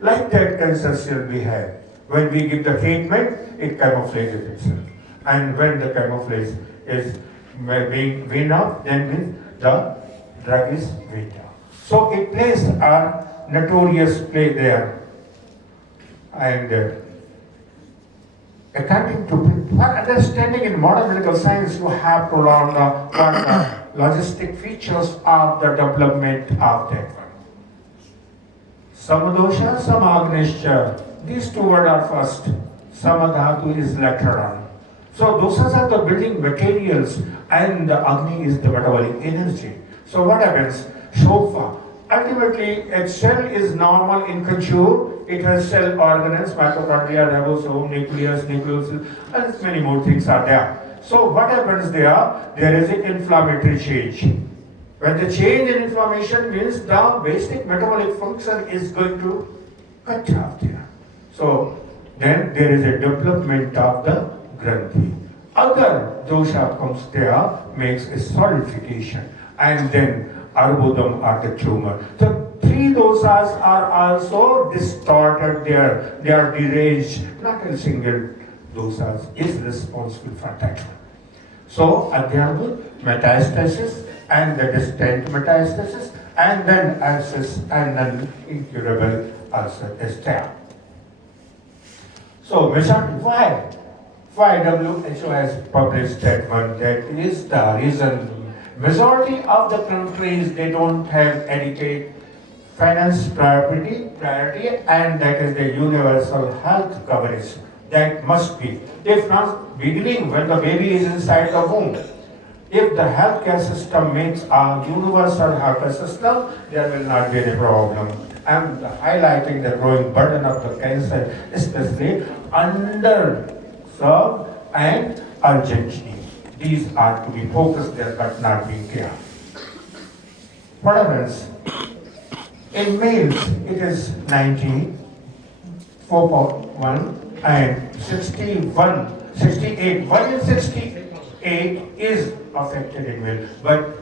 Like that cancer cell we have. When we give the treatment, it camouflages itself. And when the camouflage is being weaned out, then the drug is weaned out. So it plays a notorious play there. And according to for understanding in modern medical science, you have to learn the logistic features of the development of that one. Samadosha, Samagnisha. These two words are first. Samadhatu is later on. So dosas are the building materials and the Agni is the metabolic energy. So what happens? Shofa. Ultimately, a cell is normal in contour. It has cell organelles, mitochondria, ribosome, nucleus, nucleus, and many more things are there. So what happens there? There is an inflammatory change. When the change in inflammation means the basic metabolic function is going to cut off there. So then there is a development of the granthi. Other dosha comes there, makes a solidification, and then arbudam or the tumor. The three dosas are also distorted there. They are deranged. Not a single dosas is responsible for that one. So adhyarbud, metastasis, and the distant metastasis, and then abscess and then incurable ulcer is there. So why? Why WHO has published that one? That is the reason. Majority of the countries, they don't have adequate finance priority, and that is the universal health coverage. That must be. If not, beginning when the baby is inside the womb, if the healthcare system makes a universal healthcare system, there will not be any problem. I'm highlighting the growing burden of the cancer, especially underserved and urgent need. These are to be focused there but not being care. What happens? In males, it is 90, 4.1 and 61, 68. 1 in 68 is affected in male. But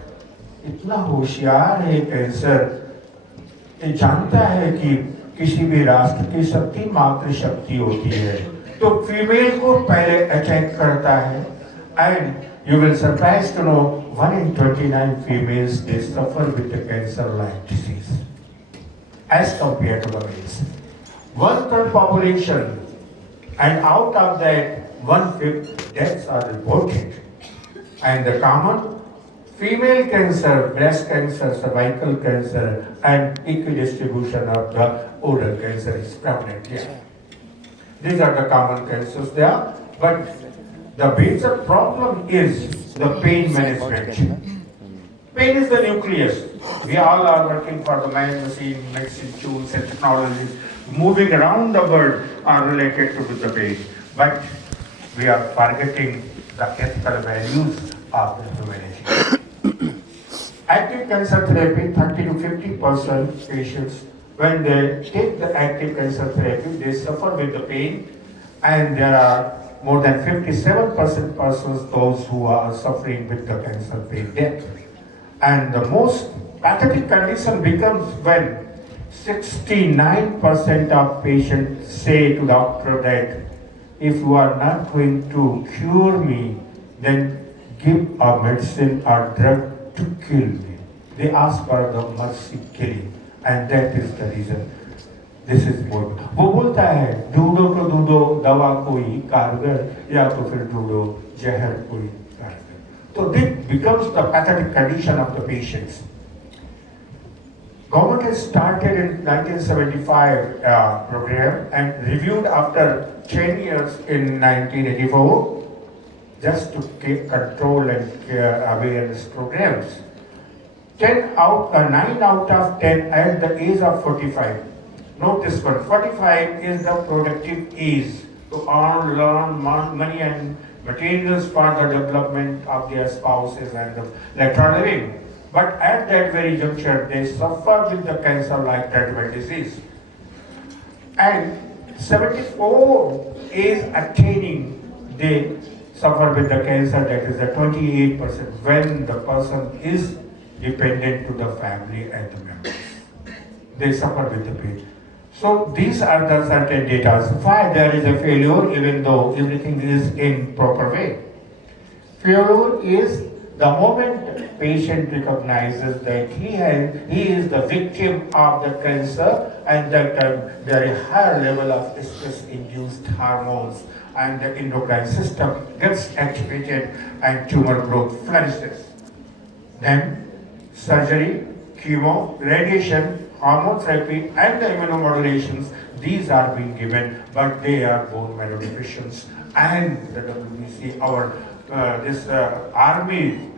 इतना होशियार है cancer, ये जानता है कि किसी भी राष्ट्र की शक्ति मातृ शक्ति होती है, तो फीमेल को पहले अटैक करता है. And you will surprise to know 1 in 29 females, they suffer with the cancer-like disease as compared to the males. 1/3 population, and out of that 1/5 deaths are reported. And the common female cancer, breast cancer, cervical cancer, and equidistribution of the oral cancer is prevalent here. These are the common cancers there, but the major problem is the pain management. Pain is the nucleus. We all are working for the man, machine, medicine, tools, and technologies moving around the world are related to the pain. But we are forgetting the ethical values of the humanity. Active cancer therapy, 30 to 50% patients, when they take the active cancer therapy, they suffer with the pain, and there are more than 57% persons, those who are suffering with the cancer pain death. And the most pathetic condition becomes when 69% of patients say to doctor that if you are not going to cure me, then give a medicine or drug to kill me. They ask for the mercy killing, and that is the reason. This is what वो बोलता है, ढूंढो तो ढूंढो दवा कोई कारगर, या तो फिर ढूंढो जहर कोई कारगर. So this becomes the pathetic condition of the patients. Government has started in 1975 program and reviewed after 10 years in 1984, just to keep control and awareness programs. 9 out of 10 at the age of 45. Note this one, 45 is the productive age to earn, learn money and materials for the development of their spouses and the later living. But at that very juncture, they suffer with the cancer-like treatment disease. And 74 is attaining, they suffer with the cancer, that is the 28%, when the person is dependent to the family and the members. They suffer with the pain. So these are the certain data. Why there is a failure even though everything is in proper way. Failure is the moment patient recognizes that he is the victim of the cancer and that there is higher level of stress-induced hormones and the endocrine system gets activated and tumor growth flourishes. Then surgery, chemo, radiation, hormone therapy, and the immunomodulations, these are being given, but they are bone marrow deficiencies. And the WBC, our this army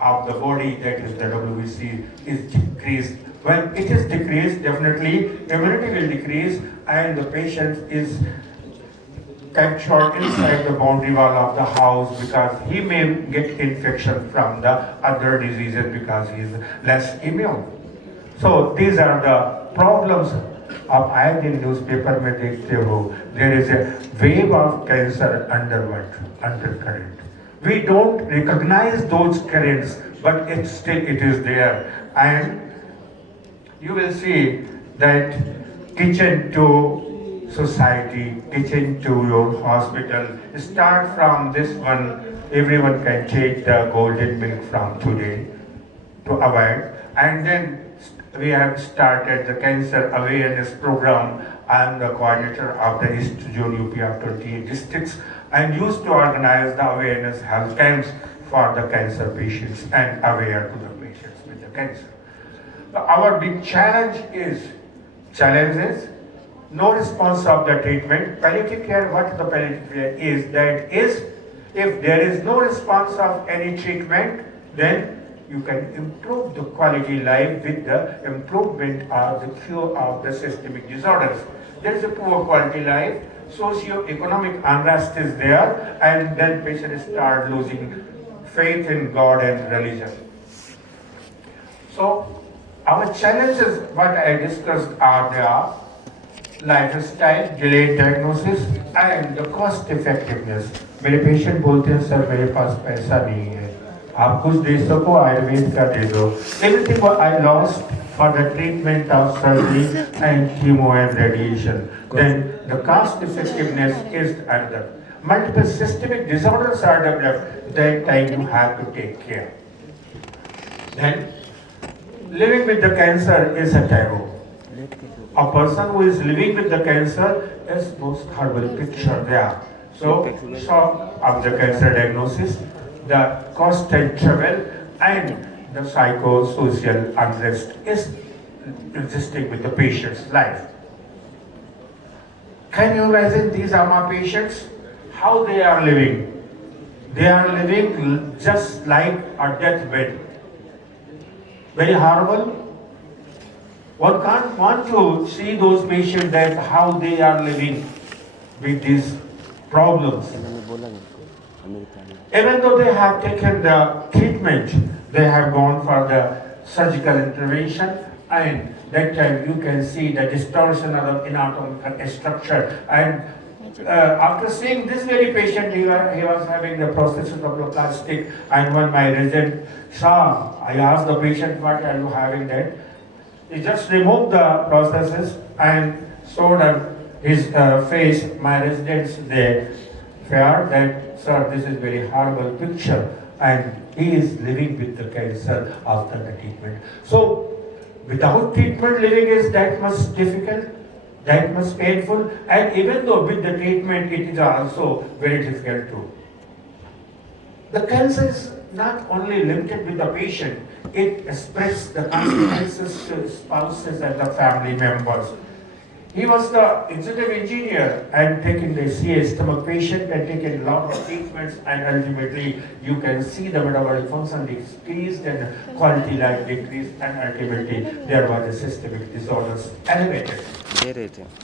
of the body, that is the WBC, is decreased. When it is decreased, definitely immunity will decrease, and the patient is captured inside the boundary wall of the house because he may get infection from the other diseases because he is less immune. So these are the problems of आज दिन newspaper में देखते हो there is a wave of cancer undercurrent. We don't recognize those currents, but it is there, and you will see that kitchen to society, kitchen to your hospital. Start from this one. Everyone can take the golden milk from today to avoid, and then we have started the cancer awareness program. I am the coordinator of the East Zone UP of 28 districts and used to organize the awareness health camps for the cancer patients and aware to the patients with the cancer. Our big challenge is no response of the treatment. Palliative care, what the palliative care is, that is, if there is no response of any treatment, then you can improve the quality life with the improvement or the cure of the systemic disorders. There is a poor quality life, socio-economic unrest is there, and then patients start losing faith in God and religion. So our challenges, what I discussed, are there: lifestyle, delayed diagnosis, and the cost effectiveness. मेरे patient बोलते हैं sir मेरे पास पैसा नहीं है, आप कुछ दे सको आयुर्वेद का दे दो. Everything what I lost for the treatment of surgery and chemo and radiation. Then the cost effectiveness is another. Multiple systemic disorders are developed. That time you have to take care. Then living with the cancer is a taboo. A person who is living with the cancer is most horrible picture there. So, shock of the cancer diagnosis, the constant travel, and the psychosocial unrest is existing with the patient's life. Can you imagine these are my patients? How they are living? They are living just like a deathbed. Very horrible. One can't want to see those patients that how they are living with these problems. Even though they have taken the treatment, they have gone for the surgical intervention, and that time you can see the distortion of the anatomical structure. And after seeing this very patient, he was having the prosthesis of the plastic, and when my resident saw, I asked the patient, what are you having that? He just removed the prosthesis and showed his face. My residents, they feared that, sir, this is very horrible picture, and he is living with the cancer after the treatment. So, without treatment, living is that much difficult, that much painful, and even though with the treatment, it is also very difficult too. The cancer is not only limited with the patient, it spreads the consequences to spouses and the family members. He was the executive engineer and taking the CA stomach patient and taking a lot of treatments, and ultimately you can see the metabolic function decreased and quality life decreased, and ultimately there was a systemic disorders elevated.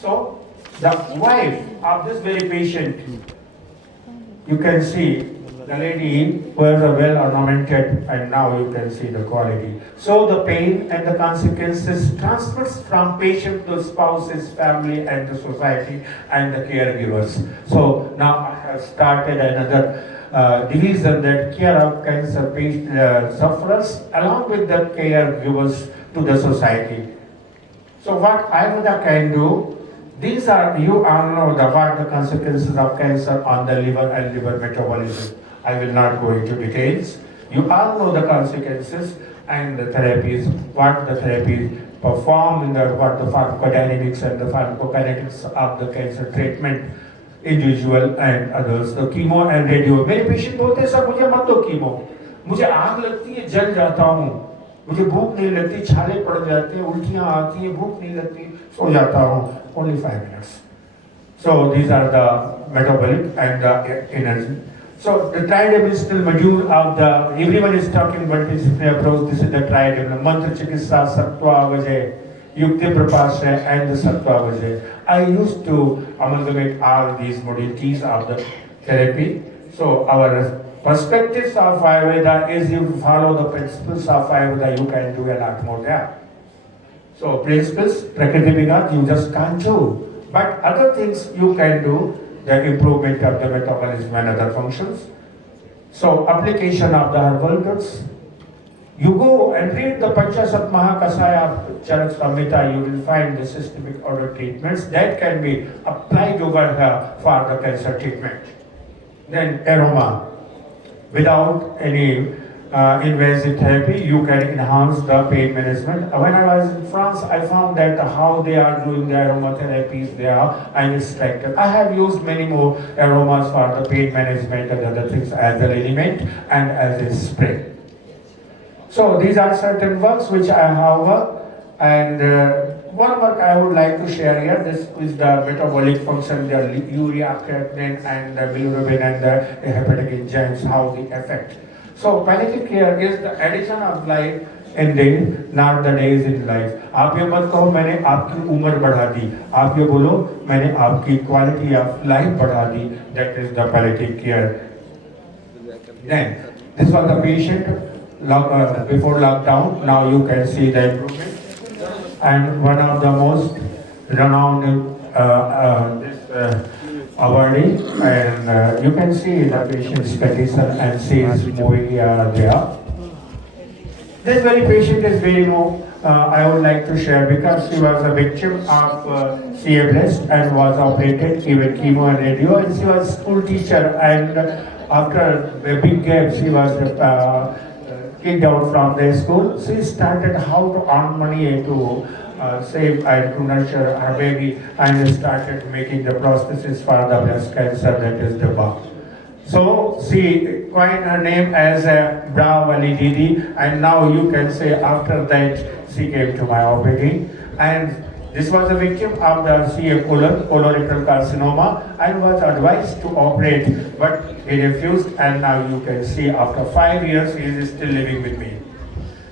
So the wife of this very patient, you can see the lady was well ornamented, and now you can see the quality. So the pain and the consequences transfers from patient to spouses, family, and the society and the caregivers. So now I have started another division, that care of cancer patient sufferers along with the caregivers to the society. So what I can do, These are, you all know what the consequences of cancer on the liver and liver metabolism. I will not go into details. You all know the consequences and the therapies, what the therapies perform in the, what the pharmacodynamics and the pharmacokinetics of the cancer treatment, individual and others. The chemo and radio. मेरे patient बोलते हैं sir मुझे मत दो chemo, मुझे आग लगती है, जल जाता हूँ, मुझे भूख नहीं लगती, छाले पड़ जाते हैं, उल्टियाँ आती हैं, भूख नहीं लगती, सो जाता हूँ, only 5 minutes. So these are the metabolic and the energy. So the tridimensional module of the, everyone is talking multidisciplinary approach, this is the tridimensional, mantra chikitsa, sattva vajay, yukti prapasya and the sattva vajay. I used to amalgamate all these modalities of the therapy. So our perspectives of Ayurveda is you follow the principles of Ayurveda, you can do a lot more there. So principles, Prakriti Vigat, you just can't do. But other things you can do, the improvement of the metabolism and other functions. So application of the herbal goods. You go and read the Panchasat Mahakasaya Charak Samhita, you will find the systemic order treatments that can be applied over here for the cancer treatment. Then aroma. Without any invasive therapy, you can enhance the pain management. When I was in France, I found that how they are doing the aromatherapies there and extracted. I have used many more aromas for the pain management and other things as an element and as a spray. So these are certain works which I have worked, and one work I would like to share here. This is the metabolic function, the urea, creatinine, and the bilirubin and the hepatic enzymes, how they affect. So palliative care is the addition of life in days, not the days in life. आप ये मत कहो मैंने आपकी उम्र बढ़ा दी, आप ये बोलो मैंने आपकी quality of life बढ़ा दी. That is the palliative care. Then this was the patient before lockdown. Now you can see the improvement. And one of the most renowned awardee, and you can see the patient's condition and she is moving there. This very patient is very more, I would like to share because she was a victim of CA breast and was operated, even chemo and radio, and she was school teacher, and after a big gap she was kicked out from the school. She started how to earn money to save and to nurture her baby, and started making the prosthesis for the breast cancer, that is the BHU. So she coined her name as Bravali Didi, and now you can say after that she came to my OPD, and this was a victim of the CA colorectal carcinoma and was advised to operate, but he refused, and now you can see after 5 years he is still living with me.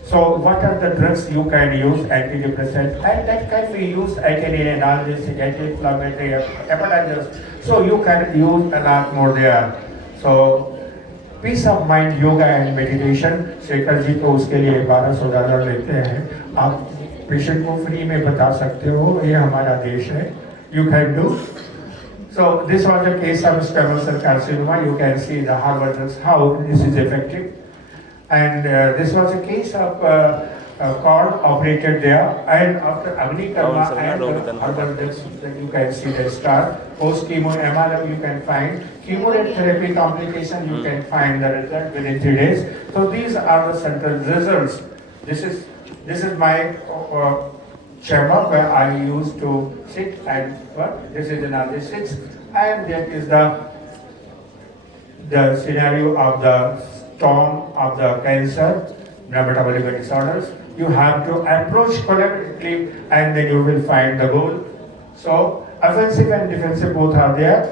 So what are the drugs you can use? Antidepressant, and that can be used anti-analgesic, anti-inflammatory, hepatitis. So you can use a lot more there. So peace of mind, yoga and meditation. Shekhar ji तो उसके लिए $1200 लेते हैं. आप patient को free में बता सकते हो, ये हमारा देश है. You can do. So this was a case of squamous cell carcinoma. You can see the herbal drugs, how this is effective. And this was a case of cord operated there, and after Agni Karma and herbal drugs, you can see the star. Post chemo MRM you can find. Chemotherapy complication you can find the result within 3 days. So these are the central results. This is my chamber where I used to sit and work. This is another 6, and that is the scenario of the storm of the cancer, the metabolic disorders. You have to approach collaboratively, and then you will find the goal. So offensive and defensive both are there.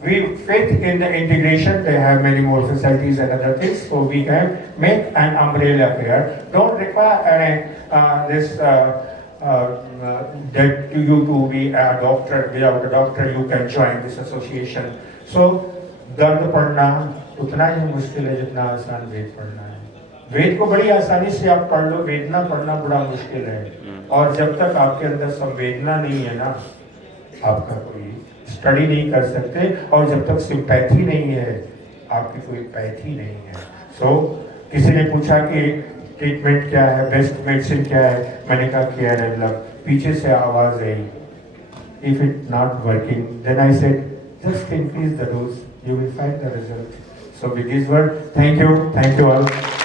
We fit in the integration. They have many more facilities and other things, so we can make an umbrella care. Don't require that you to be a doctor. Without a doctor, you can join this association. So दर्द पढ़ना उतना ही मुश्किल है जितना आसान वेद पढ़ना है. वेद को बड़ी आसानी से आप पढ़ लो, वेदना पढ़ना बड़ा मुश्किल है. और जब तक आपके अंदर संवेदना नहीं है ना, आपका कोई स्टडी नहीं कर सकते, और जब तक सिंपैथी नहीं है आपकी कोई पैथी नहीं है. सो किसी ने पूछा कि ट्रीटमेंट क्या है, बेस्ट मेडिसिन क्या है, मैंने कहा केयर एंड लव. पीछे से आवाज आई, if it's not working, then I said, just increase the dose, you will find the result. So with these words, thank you all.